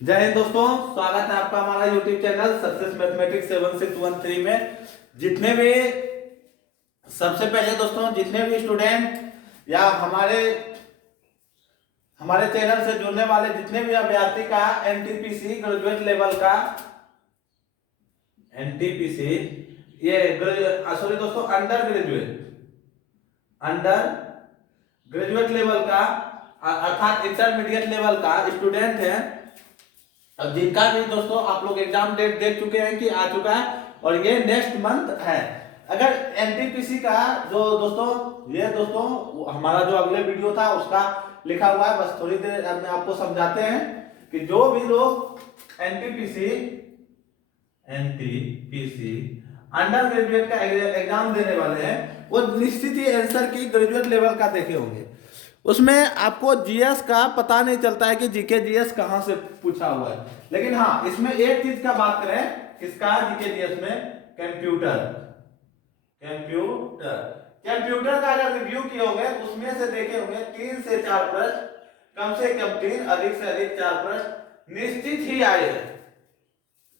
जय हिंद दोस्तों, स्वागत है आपका हमारा यूट्यूब चैनल सक्सेस मैथमेटिक्स 7613 में। जितने भी सबसे पहले दोस्तों जितने भी स्टूडेंट या हमारे हमारे चैनल से जुड़ने वाले जितने भी अभ्यर्थी का एनटीपीसी ग्रेजुएट लेवल का एनटीपीसी ये सॉरी दोस्तों अंडर ग्रेजुएट लेवल का अर्थात इंटरमीडिएट लेवल का स्टूडेंट है, अब जिनका भी दोस्तों आप लोग एग्जाम डेट देख चुके हैं कि आ चुका है और ये नेक्स्ट मंथ है। अगर एनटीपीसी का जो दोस्तों ये दोस्तों हमारा जो अगले वीडियो था उसका लिखा हुआ है, बस थोड़ी देर में आपको समझाते हैं कि जो भी लोग एनटीपीसी अंडर ग्रेजुएट का एग्जाम देने वाले हैं वो निश्चित ही आंसर की ग्रेजुएट लेवल का देखे होंगे। उसमें आपको जीएस का पता नहीं चलता है कि जीके जीएस कहां से पूछा हुआ है, लेकिन हाँ इसमें एक चीज का बात करें किसका जीके जीएस में कंप्यूटर का अगर रिव्यू किए होंगे उसमें से देखे होंगे 3 से 4 प्रश्न, कम से कम 3 अधिक से अधिक 4 प्रश्न निश्चित ही आए हैं।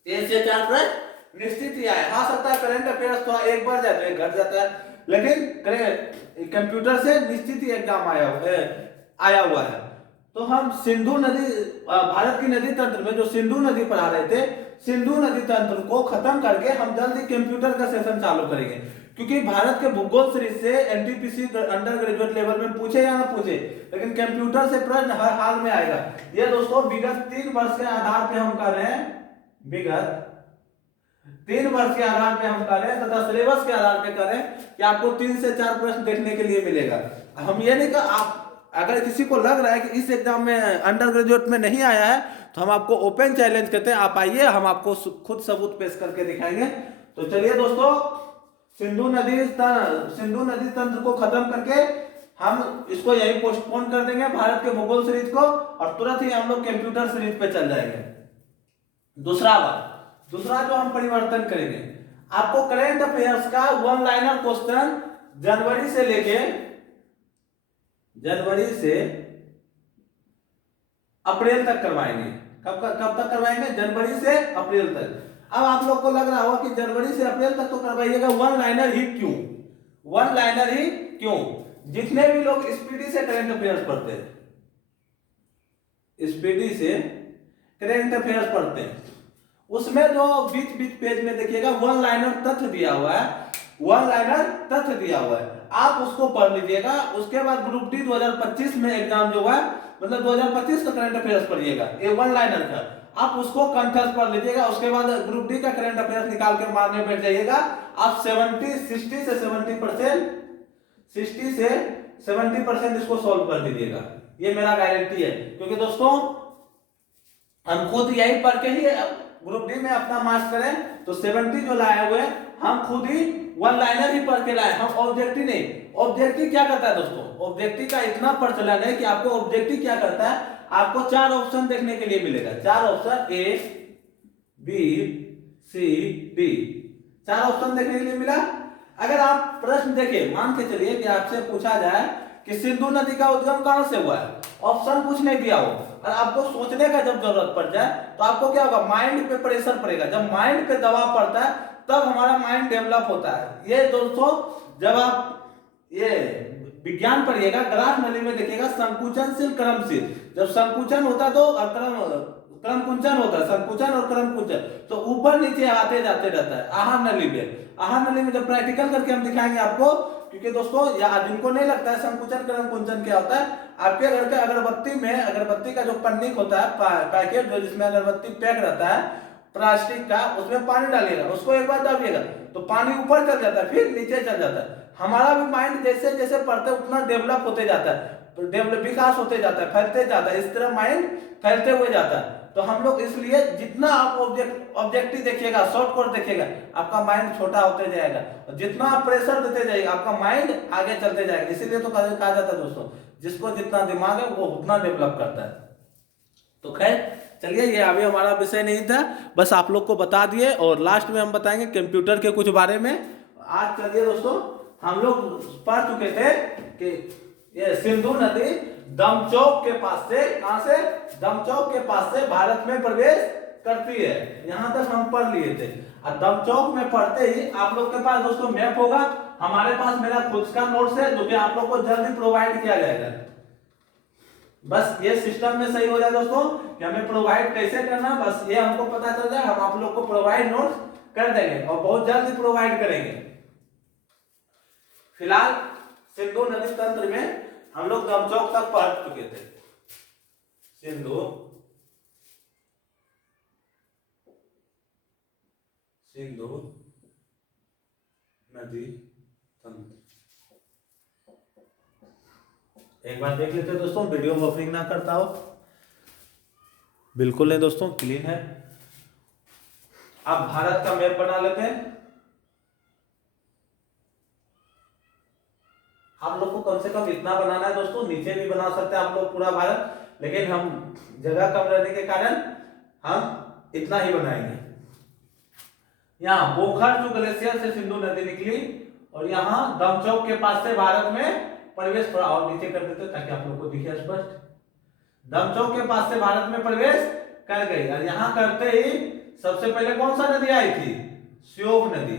3 से 4 प्रश्न निश्चित ही आए। हाँ सकता है करंट अफेयर्स थोड़ा एक बढ़ जाता है एक घट जाता है, लेकिन कंप्यूटर से निश्चित ही एग्जाम आया हुआ है। तो हम सिंधु नदी भारत की नदी तंत्र में जो सिंधु नदी पढ़ा रहे थे, सिंधु नदी तंत्र को खत्म करके हम जल्दी कंप्यूटर का सेशन चालू करेंगे, क्योंकि भारत के भूगोल सीरीज से एनटीपीसी अंडर ग्रेजुएट लेवल में पूछे या ना पूछे, लेकिन कंप्यूटर से प्रश्न हर हाल में आएगा। ये दोस्तों विगत 3 वर्ष के आधार पे हम कर रहे हैं, विगत 3 वर्ष के आधार पे हम कर रहे हैं तथा सिलेबस के आधार पे कर रहे हैं कि आपको 3 से 4 प्रश्न देखने के लिए मिलेगा। हम ये नहीं कि आप अगर किसी को लग रहा है कि इस एग्जाम में अंडर ग्रेजुएट में नहीं आया है तो हम आपको ओपन चैलेंज करते हैं, आप आइए हम आपको खुद सबूत पेश करके दिखाएंगे। तो चलिए दोस्तों सिंधु नदी तंत्र को खत्म करके हम इसको यही पोस्टपोन कर देंगे भारत के भूगोल सीरीज को और तुरंत ही हम लोग कंप्यूटर सीरीज पे चल जाएंगे। दूसरा जो हम परिवर्तन करेंगे, आपको करेंट अफेयर्स का 1 लाइनर क्वेश्चन जनवरी से अप्रैल तक करवाएंगे। कब तक करवाएंगे? जनवरी से अप्रैल तक। अब आप लोग को लग रहा होगा कि जनवरी से अप्रैल तक तो करवाइएगा, 1 लाइनर ही क्यों? 1 लाइनर ही क्यों? जितने भी लोग स्पीडी से करंट अफेयर्स पढ़ते हैं, स्पीडी से करंट अफेयर्स पढ़ते हैं, उसमें जो बीच पेज में देखिएगा 1 लाइनर तथ्य दिया हुआ है, 1 लाइनर तथ्य दिया हुआ है, आप उसको पढ़ लीजिएगा। उसके बाद ग्रुप डी 2025 में एग्जाम जो है मतलब 2025 का करंट अफेयर्स पढ़िएगा, ये 1 लाइनर का आप उसको कंठस्थ पढ़ लीजिएगा। उसके बाद ग्रुप डी का करंट अफेयर्स निकाल के मारने बैठ जाइएगा। आप 60 से 70% इसको सॉल्व कर दीजिएगा, ये मेरा गारंटी है। क्योंकि दोस्तों हम खुद यही पढ़ के ही ग्रुप डी में अपना मार्क्स करें तो 70 जो लाए हुए हम खुद ही 1 लाइनर ही पढ़ के लाए, हम ऑब्जेक्टिव नहीं। ऑब्जेक्टिव क्या करता है दोस्तों? ऑब्जेक्टिव का इतना प्रचलन है कि आपको ऑब्जेक्टिव क्या करता है, आपको 4 ऑप्शन देखने के लिए मिलेगा। 4 option A B C D, 4 option देखने के लिए मिला। अगर आप प्रश्न देखें, मान के चलिए कि आपसे पूछा जाए कि सिंधु नदी का उद्गम कहां से हुआ है, ऑप्शन कुछ नहीं दिया हो और आपको सोचने का जब जरूरत पड़ जाए तो आपको क्या होगा, माइंड पे प्रेशर पड़ेगा। जब माइंड पे दबाव पड़ता है तब हमारा माइंड डेवलप होता है। ये दोस्तों जब आप ये विज्ञान पढ़िएगा, ग्राफ नली में देखिएगा संकुचनशील क्रमशील, जब संकुचन होता है तो क्रम कुंचन होता है, संकुचन और क्रम कुंचन, तो ऊपर नीचे आते जाते रहता है। आहार नली में जब प्रैक्टिकल करके हम दिखाएंगे आपको, क्योंकि दोस्तों या जिनको नहीं लगता है संकुचन क्रम कुंचन क्या होता है, आपके घर के अगरबत्ती में अगरबत्ती का जो पन्नी होता है पैकेट जो जिसमें अगरबत्ती पैक रहता है प्लास्टिक का, उसमें पानी डालिएगा, उसको एक बार दाबिएगा तो पानी ऊपर चल जाता है फिर नीचे चल जाता है। हमारा भी माइंड जैसे जैसे पढ़ते उतना डेवलप होते जाता है, विकास होते जाता है, फैलते जाता है, इस तरह माइंड फैलते हुए जाता है। तो हम लोग इसलिए जितना आप ऑब्जेक्टिव देखिएगा, शॉर्ट कोट देखिएगा, आपका माइंड छोटा होते जाएगा और जितना आप प्रेशर देते जाएगा आपका माइंड आगे चलते जाएगा। इसीलिए तो कहा जाता है दोस्तों, जिसको जितना दिमाग है वो उतना डेवलप करता है। तो खैर चलिए, ये अभी हमारा विषय नहीं था, बस आप लोग को बता दिए और लास्ट में हम बताएंगे कंप्यूटर के कुछ बारे में। आज चलिए दोस्तों, हम लोग पढ़ चुके थे कि ये सिंधु नदी दमचौक के पास से, कहां से, दमचौक के पास से भारत में प्रवेश करती है। यहां तक हम पढ़ लिए थे। और दमचौक में पढ़ते ही आप लोग के पास दोस्तों मैप होगा, हमारे पास मेरा खुद का नोट्स है जो कि आप लोग को जल्दी प्रोवाइड किया जाएगा। बस ये सिस्टम में सही हो जाए दोस्तों कि हमें प्रोवाइड कैसे करना, बस ये हमको पता चल जाए, हम आप लोग को प्रोवाइड नोट्स कर देंगे और बहुत जल्दी प्रोवाइड करेंगे। फिलहाल सिंधु नदी तंत्र में हम लोग दमचौक तक पहुंच चुके थे। सिंधु नदी तंत्र एक बार देख लेते हैं दोस्तों, वीडियो बफरिंग ना करता हो। बिल्कुल नहीं दोस्तों, क्लीन है। अब भारत का मैप बना लेते हैं। आप लोग को कम से कम इतना बनाना है दोस्तों, नीचे भी बना सकते हैं आप लोग पूरा भारत, लेकिन हम जगह कम रहने के कारण हम इतना ही बनाएंगे। यहाँ बोखर जो ग्लेशियर से सिंधु नदी निकली और यहाँ दमचौक के पास से भारत में प्रवेश, थोड़ा और नीचे कर देते ताकि आप लोग को दिखे स्पष्ट। दमचौक के पास से भारत में प्रवेश कर गई और यहाँ करते ही सबसे पहले कौन सा नदी आई थी, श्योक नदी।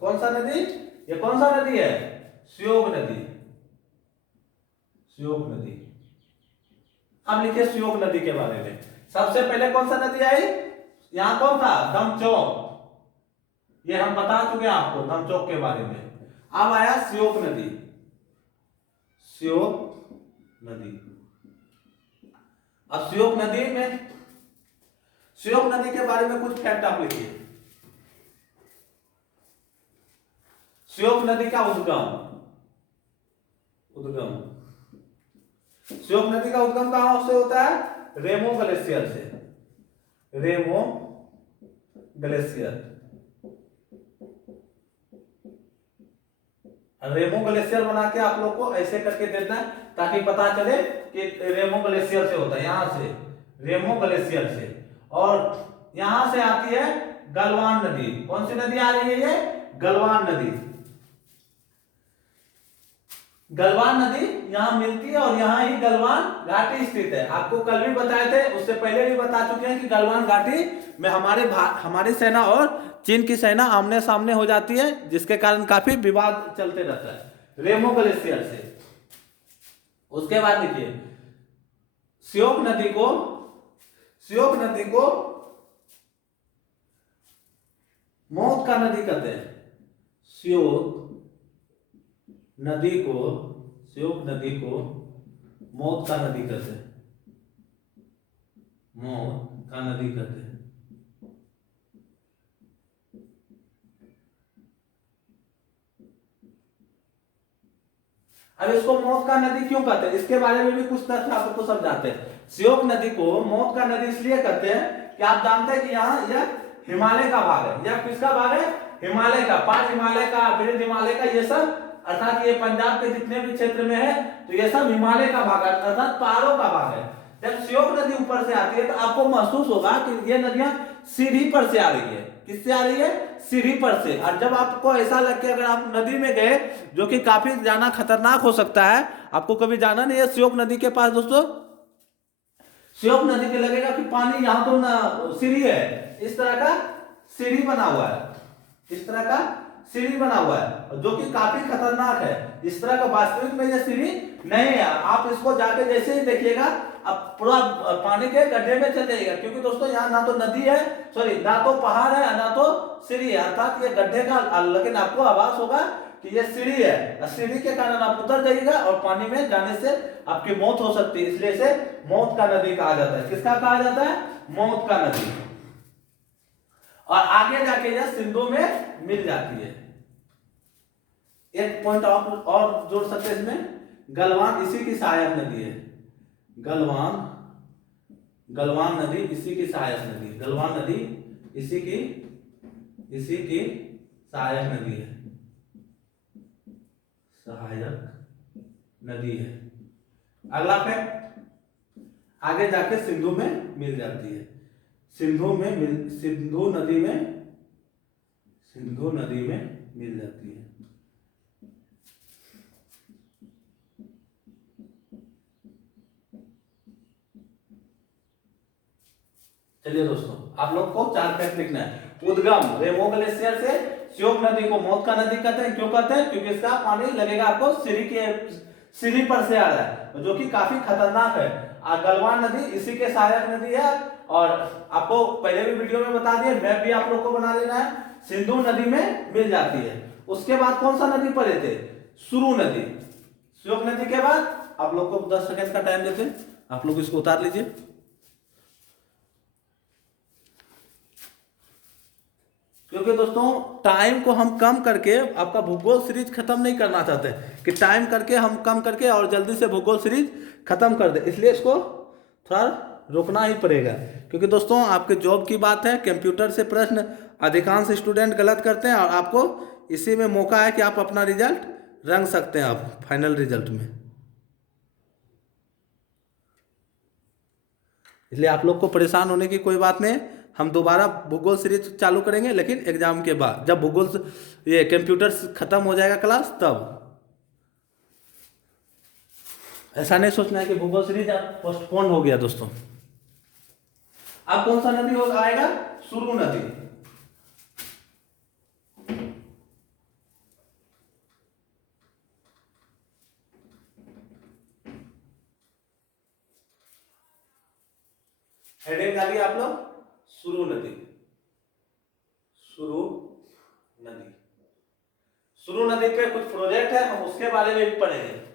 कौन सा नदी, ये कौन सा नदी है, श्योक नदी। श्योक नदी, अब लिखिए श्योक नदी के बारे में। सबसे पहले कौन सा नदी आई, यहां कौन था, दमचौक, ये हम बता चुके हैं आपको दमचौक के बारे में। अब आया श्योक नदी, श्योक नदी। अब श्योक नदी में, श्योक नदी के बारे में कुछ फैक्ट आप लिखिए। श्योक नदी का उद्गम, श्योक नदी का उद्गम कहां से होता है, रेमो ग्लेशियर से। रेमो ग्लेशियर, रेमो ग्लेशियर बना के आप लोग को ऐसे करके देना ताकि पता चले कि रेमो ग्लेशियर से होता है, यहां से रेमो ग्लेशियर से। और यहां से आती है गलवान नदी। कौन सी नदी आ रही है, ये गलवान नदी। गलवान नदी यहां मिलती है और यहां ही गलवान घाटी स्थित है। आपको कल भी बताए थे, उससे पहले भी बता चुके हैं कि गलवान घाटी में हमारी सेना और चीन की सेना आमने सामने हो जाती है, जिसके कारण काफी विवाद चलते रहता है रेमो ग्लेशियर से। उसके बाद देखिए श्योक नदी को मौत का नदी कहते हैं। श्योक नदी को मौत का नदी कहते हैं, मौत का नदी कहते हैं। अब इसको मौत का नदी क्यों कहते हैं, इसके बारे में भी कुछ तथ्य आपको समझाते हैं। श्योक नदी को मौत का नदी इसलिए कहते हैं कि आप जानते हैं कि यहाँ यह हिमालय का भाग है। यह किसका भाग है, हिमालय का, पांच हिमालय का, वृद्ध हिमालय का, ये सब, अर्थात ये पंजाब के जितने भी क्षेत्र में है तो ये सब हिमालय का भाग है, अर्थात पहाड़ों का भाग है। जब श्योक नदी ऊपर से आती है तो आपको महसूस होगा कि ये नदियां सीढ़ी पर से आ रही है। किससे आ रही है, सीढ़ी पर से। और जब आपको ऐसा लगे, अगर आप नदी में गए, जो कि काफी जाना खतरनाक हो सकता है, आपको कभी जाना नहीं है श्योक नदी के पास दोस्तों, श्योक नदी के लगेगा कि पानी यहाँ तो सीढ़ी है, इस तरह का सीढ़ी बना हुआ है, इस तरह का सीढ़ी बना हुआ है, जो कि काफी खतरनाक है। इस तरह का वास्तविक में यह सीढ़ी नहीं है। आप इसको जाके जैसे ही देखिएगा, अब पूरा पानी के गड्ढे में चल जाएगा, क्योंकि दोस्तों यहाँ ना तो नदी है, सॉरी, ना तो पहाड़ है, ना तो सीढ़ी है, अर्थात ये गड्ढे का, लेकिन आपको आभास होगा कि ये सीढ़ी है। सीढ़ी के कारण आप उतर जाइएगा और पानी में जाने से आपकी मौत हो सकती है, इसलिए इसे मौत का नदी कहा जाता है। किसका कहा जाता है, मौत का नदी। और आगे जाके यह सिंधु में मिल जाती है। एक पॉइंट और जोड़ सकते हैं इसमें, गलवान इसी की सहायक नदी है। गलवान नदी इसी की सहायक नदी, गलवान नदी इसी की सहायक नदी है, सहायक नदी है। अगला फैक्ट, आगे जाके सिंधु में मिल जाती है। सिंधु नदी में मिल जाती है। चलिए दोस्तों, आप लोग को 4 फैक्ट लिखना है। उद्गम रेमो ग्लेशियर से। श्योक नदी को मौत का नदी कहते हैं। क्यों कहते हैं? क्योंकि इसका पानी लगेगा आपको सीढ़ी पर से आ रहा है, जो कि काफी खतरनाक है। गलवान नदी इसी के सहायक नदी है। और आपको पहले भी वीडियो में बता दिए, मैप भी आप लोग को बना लेना है। सिंधु नदी में मिल जाती है। उसके बाद कौन सा नदी पड़े थे? सुरु नदी। श्योक नदी के बाद आप लोग को 10 सेकंड का टाइम देते हैं, आप लोग इसको उतार लीजिए। क्योंकि दोस्तों टाइम को हम कम करके आपका भूगोल सीरीज खत्म नहीं करना चाहते कि टाइम करके हम कम करके और जल्दी से भूगोल सीरीज खत्म कर दे, इसलिए इसको थोड़ा रोकना ही पड़ेगा। क्योंकि दोस्तों आपके जॉब की बात है, कंप्यूटर से प्रश्न अधिकांश स्टूडेंट गलत करते हैं और आपको इसी में मौका है कि आप अपना रिजल्ट रंग सकते हैं आप फाइनल रिजल्ट में। इसलिए आप लोग को परेशान होने की कोई बात नहीं। हम दोबारा भूगोल सीरीज चालू करेंगे, लेकिन एग्जाम के बाद, जब भूगोल ये कंप्यूटर खत्म हो जाएगा क्लास, तब। ऐसा नहीं सोचना है कि भूगोल सीरीज पोस्टपोन हो गया दोस्तों। अब कौन सा नदी होगा आएगा? सुरु नदी। हेडिंग डालिए आप लोग, सुरु नदी। सुरु नदी। सुरु नदी पे कुछ प्रोजेक्ट है, हम उसके बारे में भी पढ़ेंगे।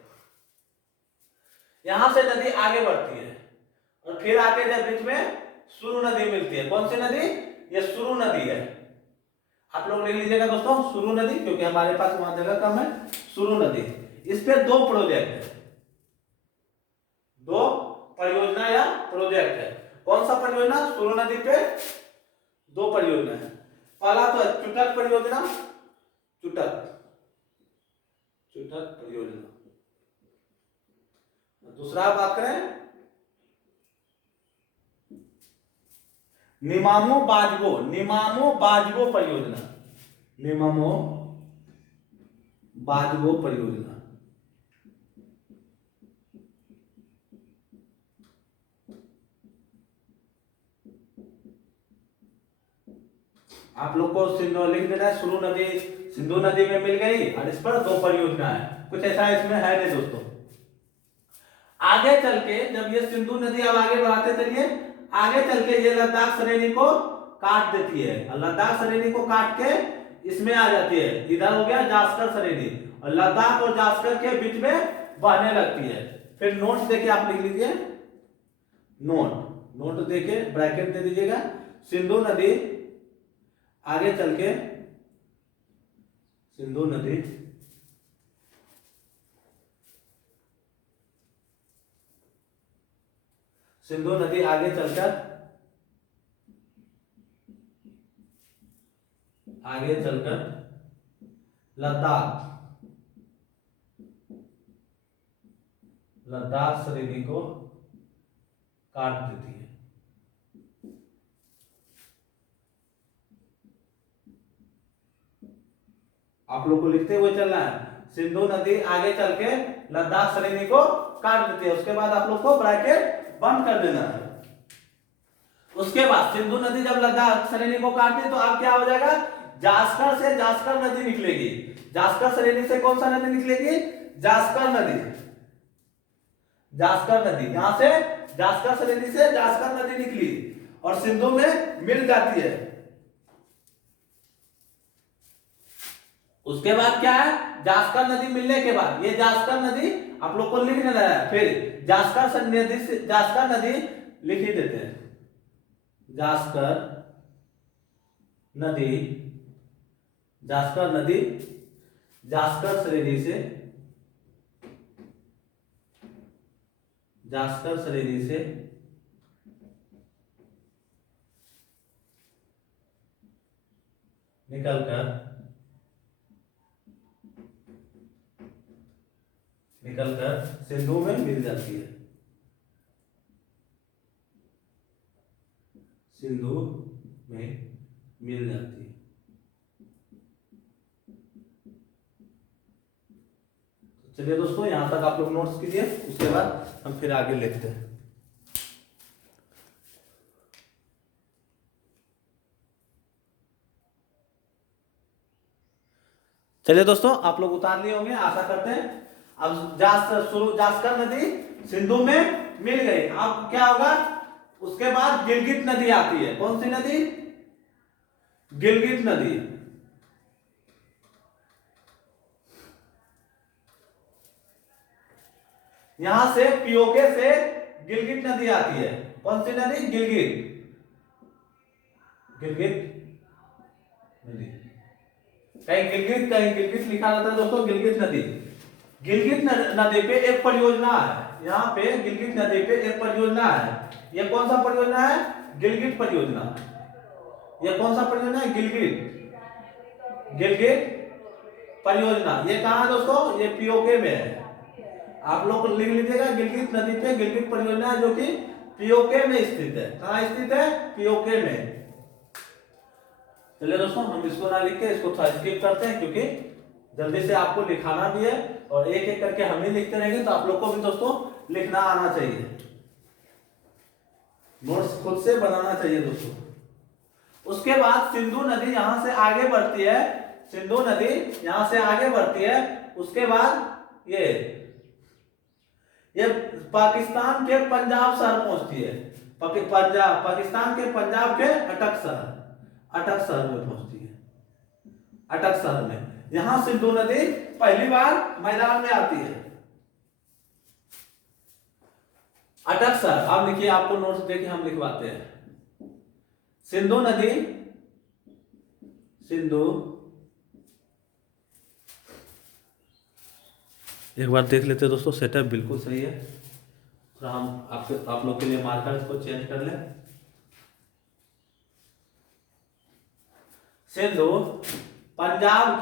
यहां से नदी आगे बढ़ती है और फिर आके जब बीच में सुरु नदी मिलती है। कौन सी नदी? ये सुरु नदी है। आप लोग लिख लीजिएगा दोस्तों, सुरु नदी, क्योंकि हमारे पास वहां जगह कम है। सुरु नदी, इस पे 2 प्रोजेक्ट है, 2 परियोजना या प्रोजेक्ट है। कौन सा परियोजना? सुरु नदी पे 2 परियोजना है। पहला तो है चुटक परियोजना, चुटक परियोजना। दूसरा बात करें निमामो बाजगो परियोजना। निमामो बाजगो परियोजना। आप लोग को सिंधु लिख देना है। सुरु नदी सिंधु नदी में मिल गई और इस पर 2 परियोजना है। कुछ ऐसा इसमें है नहीं दोस्तों। आगे चल के जब ये सिंधु नदी अब आगे बढ़ाते चलिए, आगे चल के ये लद्दाख श्रेणी को काट देती है और लद्दाख श्रेणी को काट के इसमें आ जाती है। इधर हो गया जास्कर श्रेणी और लद्दाख और जास्कर के बीच में बहने लगती है। फिर नोट देके आप लिख लीजिए, नोट देके ब्रैकेट दे दीजिएगा। सिंधु नदी आगे चल के सिंधु नदी आगे चलकर लद्दाख श्रेणी को काट देती है। आप लोग को लिखते हुए चलना है, सिंधु नदी आगे चल के लद्दाख श्रेणी को काट देती है। उसके बाद आप लोग को ब्रैकेट बंद कर देना है। उसके बाद सिंधु नदी जब लद्दाख श्रेणी को काटती है तो अब क्या हो जाएगा? जास्कर से जास्कर नदी निकलेगी। जास्कर श्रेणी से कौन सा नदी निकलेगी? जास्कर नदी। यहां से जास्कर श्रेणी से जास्कर नदी निकली और सिंधु में मिल जाती है। उसके बाद क्या है? जास्कर नदी मिलने के बाद ये जास्कर नदी आप लोग को लिख देना है। फिर जास्कर नदी लिख ही देते हैं। जास्कर नदी जास्कर श्रेणी से निकलकर सिंधु में मिल जाती है। सिंधु में मिल जाती है। चलिए दोस्तों, यहां तक आप लोग नोट्स कीजिए, उसके बाद हम फिर आगे लिखते हैं। चलिए दोस्तों, आप लोग उतार लिए होंगे आशा करते हैं। अब जास्कर नदी सिंधु में मिल गई। अब क्या होगा, उसके बाद गिलगित नदी आती है। कौन सी नदी? गिलगित नदी। यहां से पीओके से गिलगित नदी आती है। कौन सी नदी? गिलगित नदी। कहीं गिलगित कहीं गिलगित लिखा रहता है दोस्तों, गिलगित नदी। गिलगित नदी पे एक परियोजना है। यहाँ पे गिलगित नदी पे एक परियोजना है। ये कौन सा परियोजना है? गिलगित परियोजना। ये कौन सा परियोजना है? गिलगित परियोजना। ये कहाँ है दोस्तों? ये पीओके में है। आप लोग लिख लीजिएगा, गिलगित नदी पे गिलगित परियोजना है, जो कि पीओके में स्थित है। कहाँ स्थित है? पीओके में। चलिए दोस्तों, हम इसको ना लिख के इसको थोड़ा स्किप करते हैं, क्योंकि जल्दी से आपको लिखाना भी है और एक एक करके हम ही लिखते रहेंगे, तो आप लोग को भी दोस्तों लिखना आना चाहिए, नोट्स खुद से बनाना चाहिए दोस्तों। उसके बाद सिंधु नदी यहां से आगे बढ़ती है। सिंधु नदी यहां से आगे बढ़ती है। उसके बाद ये पाकिस्तान के पंजाब शहर पहुंचती है। पाकिस्तान के पंजाब के अटक शहर में पहुंचती है। अटक शहर में यहां सिंधु नदी पहली बार मैदान में आती है। अटक शहर, आप लिखिए, आपको नोट्स देखिए हम लिखवाते हैं। सिंधु नदी, एक बार देख लेते हैं दोस्तों, सेटअप बिल्कुल सही है। तो हम आप लोग के लिए मार्कर को चेंज कर लें। सिंधु पंजाब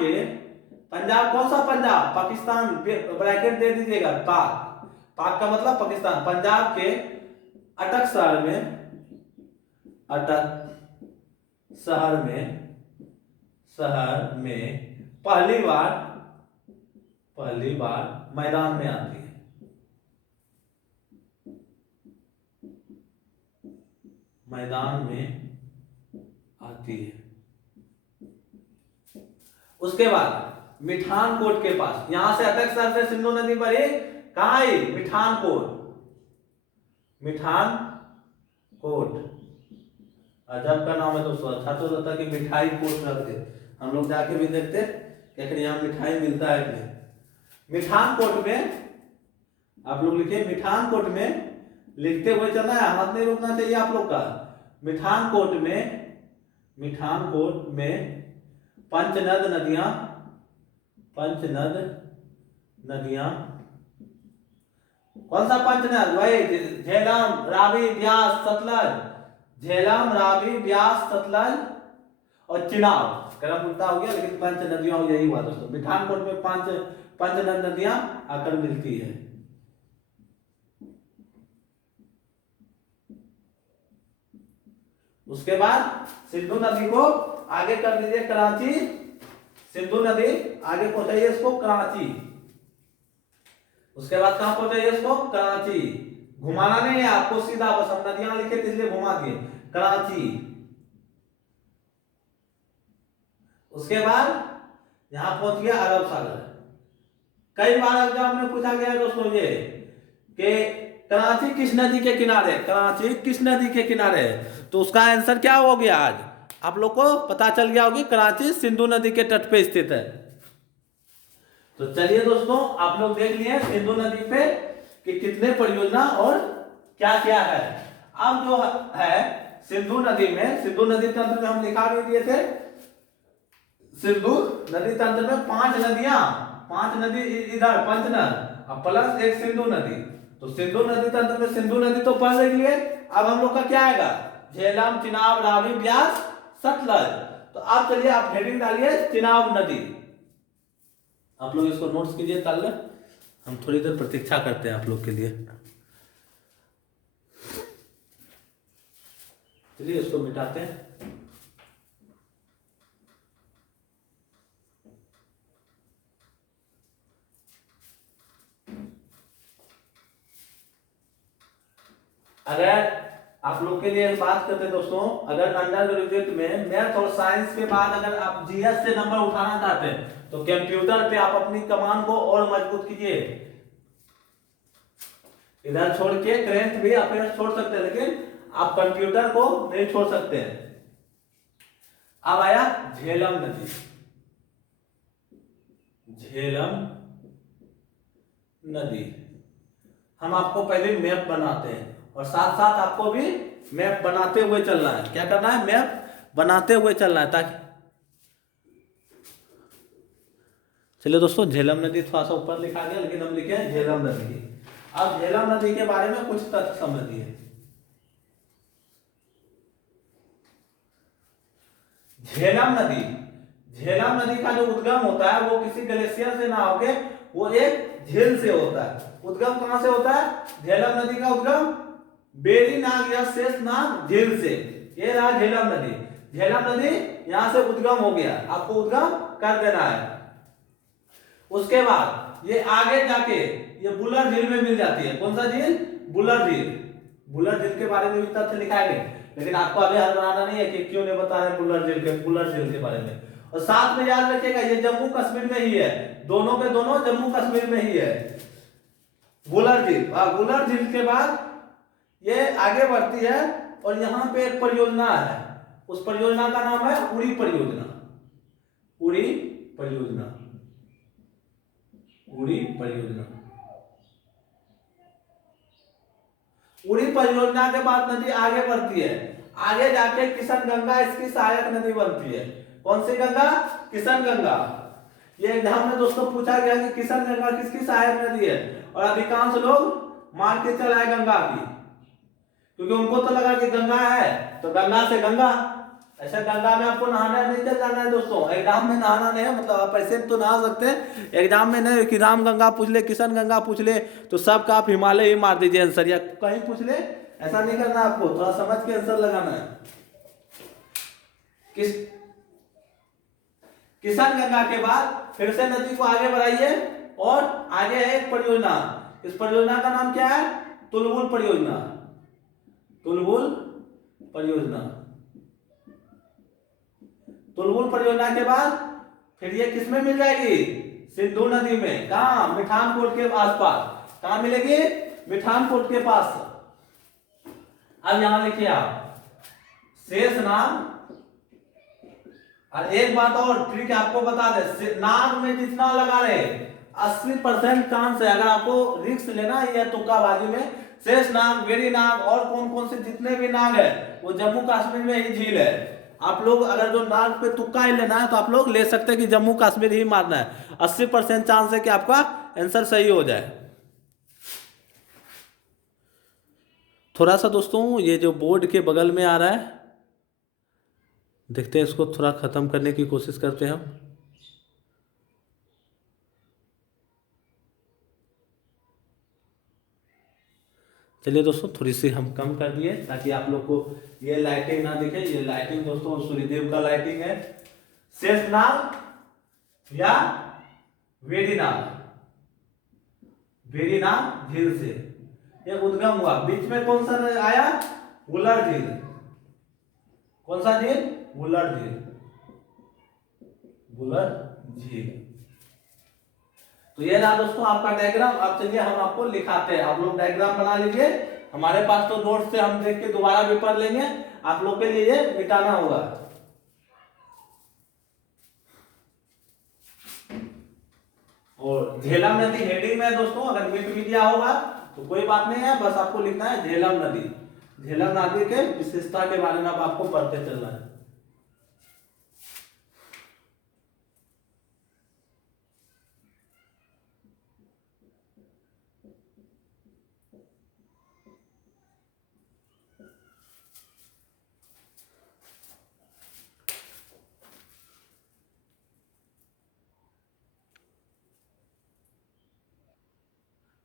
कौन सा पंजाब? पाकिस्तान, ब्रैकेट दे दीजिएगा, पाक का मतलब पाकिस्तान। पंजाब के अटक शहर में पहली बार मैदान में आती है। मैदान में आती है। उसके बाद मिठानकोट के पास, यहां से अटक शहर से सिंधु नदी बढ़ी, कहां आई? मिठानकोट। अजब का नाम है दोस्तों। अच्छा तो होता कि मिठाई कोट रखते, हम लोग जाके भी देखते कि यहाँ मिठाई मिलता है कि नहीं। मिठानकोट में, आप लोग लिखिए, मिठानकोट में लिखते हुए चलना है, हाथ नहीं रुकना चाहिए आप लोग का। मिठानकोट में पंचनद नदियां, कौन सा पंचनद? वही झेलम, रावी, ब्यास, सतलज। झेलम, रावी, ब्यास, सतलज और चिनाब। क्रम उल्टा हो गया, लेकिन पंच नदियां यही हुआ दोस्तों। मिठानकोट में पंचनद नदियां आकर मिलती है। उसके बाद सिंधु नदी को आगे कर दीजिए कराची। सिंधु नदी आगे पहुंचाइए इसको कराची। उसके बाद कहां पहुंचाइए इसको? कराची। घुमाना नहीं है आपको, सीधा बस हम नदियां लिखे थे इसलिए घुमा दिए, कराची। उसके बाद यहां पहुंच गया अरब सागर। कई बार एग्जाम में पूछा गया है दोस्तों ये कि कराची किस नदी के किनारे? कराची किस नदी के किनारे? तो उसका आंसर क्या हो गया? आज आप लोग को पता चल गया होगी, कराची सिंधु नदी के तट पे स्थित है। तो चलिए दोस्तों, आप लोग देख लिए सिंधु नदी पे कि कितने परियोजना और क्या क्या है। अब जो है सिंधु नदी तंत्र में हम लिखा भी दिए थे, सिंधु नदी तंत्र में 5 नदी इधर पंचनद और प्लस एक सिंधु नदी। तो सिंधु नदी तंत्र में सिंधु नदी तो पढ़ रही है। अब हम लोग का क्या आएगा? झेलम, चिनाब, रावी, ब्यास, सतलज। तो आप चलिए, आप हेडिंग डालिए चिनाब नदी। आप लोग इसको नोट्स कीजिए, कल हम थोड़ी देर प्रतीक्षा करते हैं आप लोग के लिए। चलिए इसको मिटाते हैं। अगर आप लोग लोग के लिए बात करते हैं दोस्तों, अगर अंडर ग्रेजुएट में मैथ और साइंस के बाद अगर आप जीएस से नंबर उठाना चाहते हैं तो कंप्यूटर पे आप अपनी कमान को और मजबूत कीजिए। इधर छोड़ के करंट भी आप छोड़ सकते हैं, लेकिन आप कंप्यूटर को नहीं छोड़ सकते हैं। अब आया झेलम नदी। झेलम नदी हम आपको पहले मैप बनाते हैं और साथ साथ आपको भी मैप बनाते हुए चलना है। क्या करना है? मैप बनाते हुए चलना है, ताकि चलिए दोस्तों, झेलम नदी थोड़ा सा ऊपर लिखा गया, लेकिन हम लिखे हैं झेलम नदी। अब झेलम नदी के बारे में कुछ तथ्य समझिए। झेलम नदी, झेलम नदी का जो उद्गम होता है वो किसी ग्लेशियर से ना होके वो एक झील से होता है। उद्गम कहां से होता है? झेलम नदी का उद्गम बेरीनाग या शेषनाग झील से। ये रहा झेलम नदी। झेलम नदी यहां से उद्गम हो गया, आपको उद्गम कर देना है। उसके बाद ये आगे जाके ये बुलर झील में मिल जाती है। कौन सा झील? बुलर झील। बुलर झील के बारे में भी तथ्य लिखा है, लेकिन आपको अभी हल बनाना नहीं है कि क्यों नहीं बता रहे बुलर झील के बारे में। और साथ में याद रखिएगा ये जम्मू कश्मीर में ही है, दोनों के दोनों जम्मू कश्मीर में ही है बुलर झील। बुलर झील के बाद ये आगे बढ़ती है और यहाँ पे एक परियोजना है, उस परियोजना का नाम है उड़ी परियोजना। उड़ी परियोजना, उड़ी परियोजना। उड़ी परियोजना के बाद नदी आगे बढ़ती है, आगे जाके किशन गंगा इसकी सहायक नदी बनती है। कौन सी गंगा? किशन गंगा। ये एग्जाम में दोस्तों पूछा गया कि किशन गंगा किसकी सहायक नदी है, और अधिकांश लोग मान के चलाए गंगा की, क्योंकि उनको तो लगा कि गंगा है तो गंगा से गंगा। ऐसा गंगा में आपको नहाना नहीं चल जाना है दोस्तों, एग्जाम में नहाना नहीं है, मतलब आप ऐसे तो नहा सकते हैं, एग्जाम में नहीं कि राम गंगा पूछ ले, किशन गंगा पूछ ले तो सबका आप हिमालय ही मार दीजिए आंसर, या कहीं पूछ ले, ऐसा नहीं करना आपको, थोड़ा समझ के आंसर लगाना है। किशन गंगा के बाद फिर से नदी को आगे बढ़ाइए और आगे है एक परियोजना। इस परियोजना का नाम क्या है? तुलबुल परियोजना। तुलबुल परियोजना। तुलबुल परियोजना के बाद फिर ये किसमें मिल जाएगी? सिंधु नदी में। कहा? मिठानकोट के आसपास। कहां मिलेगी? मिठानकोट के पास। अब यहां लिखिए आप शेषनाग। और एक बात और ट्रिक आपको बता दे, नाग में जितना लगा रहे 80% चांस है, अगर आपको रिस्क लेना है तुक्काबाजी में, शेष नाग, वेरी नाग और कौन कौन से जितने भी नाग है वो जम्मू कश्मीर में ही झील है। आप लोग अगर जो नाग पे तुक्का ही लेना है तो आप लोग ले सकते हैं कि जम्मू कश्मीर ही मारना है, 80% चांस है कि आपका आंसर सही हो जाए। थोड़ा सा दोस्तों ये जो बोर्ड के बगल में आ रहा है, देखते हैं, इसको थोड़ा खत्म करने की कोशिश करते हैं हम। चलिए दोस्तों थोड़ी सी हम कम कर दिए ताकि आप लोग को ये लाइटिंग ना दिखे। ये लाइटिंग दोस्तों सूर्यदेव का लाइटिंग है। शेषनाग या वेरीनाग, वेरीनाग झील से ये उद्गम हुआ। बीच में कौन सा आया? वुलर झील। कौन सा झील? वुलर झील। वुलर झील। तो ये रहा दोस्तों आपका डायग्राम। अब चलिए हम आपको लिखाते हैं, आप लोग डायग्राम बना लीजिए। हमारे पास तो नोट से हम देख के दोबारा भी पढ़ लेंगे, आप लोग के लिए मिटाना होगा। और झेलम नदी हेडिंग में दोस्तों, अगर मिट भी दिया होगा तो कोई बात नहीं है, बस आपको लिखना है झेलम नदी। झेलम नदी के विशेषता के बारे में आपको पढ़ते चलना है।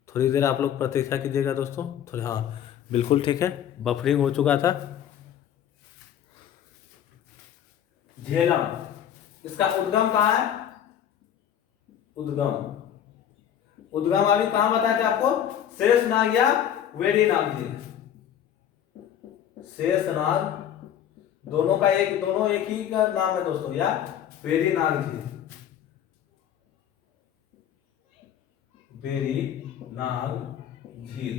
थोड़ी देर आप लोग प्रतीक्षा कीजिएगा दोस्तों, थोड़ा, हाँ बिल्कुल ठीक है, बफरिंग हो चुका था। झेलम, इसका उद्गम कहाँ है? उद्गम, उद्गम अभी कहां बताया था आपको? शेषनाग या वेरीनाग झील। शेषनाग, दोनों एक ही का नाम है दोस्तों, या वेरीनाग झील, वेरीनाग झील।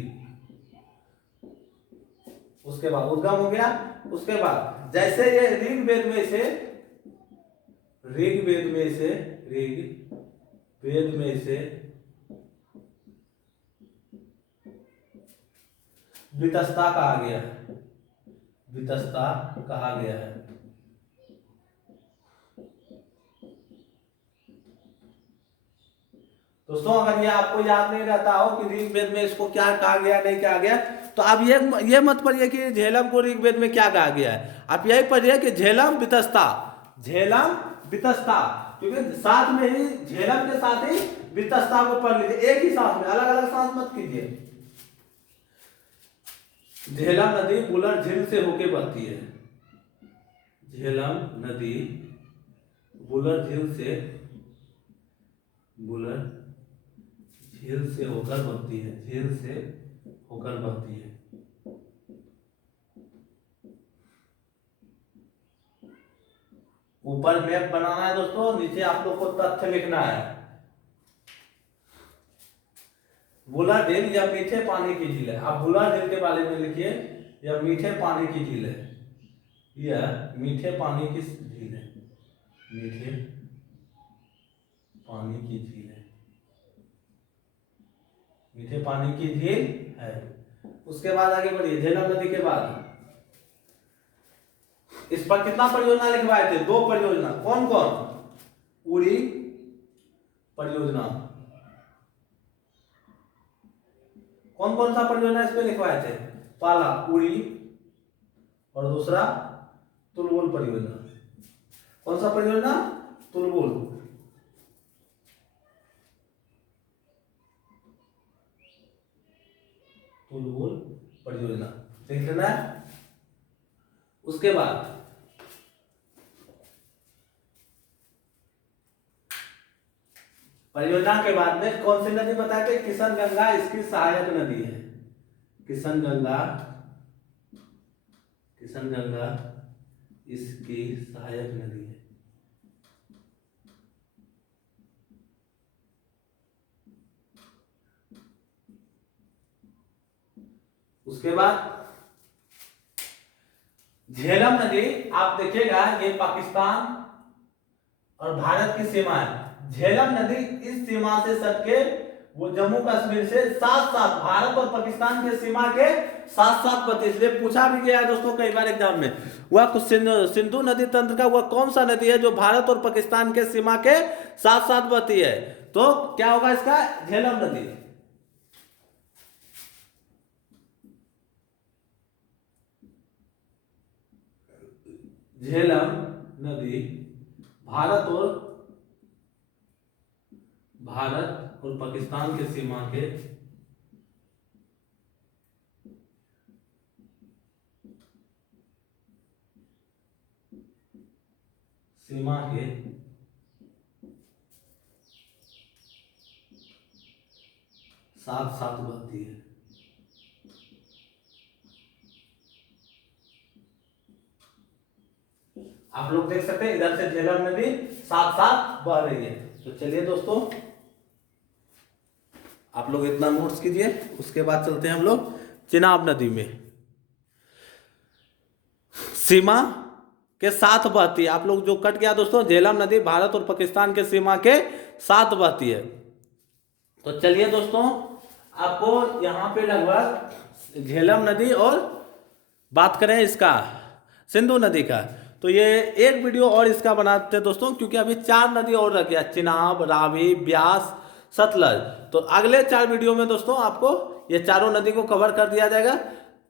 उसके बाद उद्गम हो गया। उसके बाद जैसे ये ऋग्वेद में से वितस्ता कहा गया है, वितस्ता कहा गया है। दोस्तों अगर ये आपको याद नहीं रहता हो कि ऋग्वेद में इसको क्या कहा गया नहीं कहा गया, तो आप ये मत पढ़िए कि झेलम को ऋग्वेद में क्या कहा गया है, आप यही पढ़िए कि झेलम वितस्ता, झेलम वितस्ता, क्योंकि साथ में ही झेलम के साथ ही वितस्ता को पढ़ लीजिए, एक ही सांस में, अलग अलग सांस मत कीजिए। झेलम नदी बुलर झील से होके बहती है, झेलम नदी बुलर झील से होकर बहती है, झील से होकर बहती है। ऊपर मैप बनाना है दोस्तों, नीचे आप लोग को तथ्य लिखना है। बुलर झील या मीठे पानी की झील है, आप बुलर झील के बारे में लिखिए, यह मीठे पानी की झील है, यह मीठे पानी की झील है, मीठे पानी की झील है, मीठे पानी की झील है। उसके बाद आगे बढ़िए, झेलम नदी के बाद इस पर कितना परियोजना लिखवाए थे, 2 परियोजना, कौन कौन, उड़ी परियोजना, कौन कौन सा परियोजना इस पे लिखवाए थे, पहला उड़ी और दूसरा तुलबुल परियोजना। कौन सा परियोजना, तुलबुल, तुलबुल परियोजना देख लेना है। उसके बाद परियोजना के बाद में कौन सी नदी बताए थे, किशन गंगा इसकी सहायक नदी है, किशन गंगा इसकी सहायक नदी है। उसके बाद झेलम नदी, आप देखिएगा ये पाकिस्तान और भारत की सीमा है। झेलम नदी इस सीमा से सटके वो जम्मू कश्मीर से साथ साथ भारत और पाकिस्तान के सीमा के साथ साथ बहती है। इसलिए पूछा भी गया है दोस्तों कई बार एग्जाम में, वह सिंधु नदी तंत्र का वह कौन सा नदी है जो भारत और पाकिस्तान के सीमा के साथ साथ बहती है, तो क्या होगा इसका, झेलम नदी। झेलम नदी भारत और पाकिस्तान के सीमा के साथ साथ बहती है। आप लोग देख सकते हैं इधर से झेलम नदी साथ साथ बह रही है। तो चलिए दोस्तों आप लोग इतना नोट्स कीजिए, उसके बाद चलते हैं हम लोग चिनाब नदी में। सीमा के साथ बहती है, आप लोग जो कट गया दोस्तों, झेलम नदी भारत और पाकिस्तान के सीमा के साथ बहती है। तो चलिए दोस्तों आपको यहाँ पे लगभग झेलम नदी और बात करें इसका सिंधु नदी का, तो ये एक वीडियो और इसका बनाते हैं दोस्तों, क्योंकि अभी 4 नदी और रह गया, चिनाब, रावी, ब्यास, सतलज। तो अगले 4 वीडियो में दोस्तों आपको ये चारों नदी को कवर कर दिया जाएगा।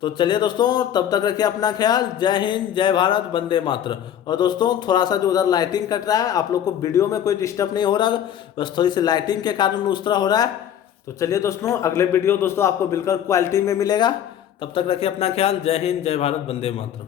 तो चलिए दोस्तों तब तक रखिए अपना ख्याल। जय हिंद, जय भारत, वंदे मातरम। और दोस्तों थोड़ा सा जो उधर लाइटिंग कट रहा है, आप लोग को वीडियो में कोई डिस्टर्ब नहीं हो रहा, बस थोड़ी सी लाइटिंग के कारण उस तरह हो रहा है। तो चलिए दोस्तों अगले वीडियो दोस्तों आपको बिल्कुल क्वालिटी में मिलेगा। तब तक रखिए अपना ख्याल। जय हिंद, जय भारत, वंदे मातरम।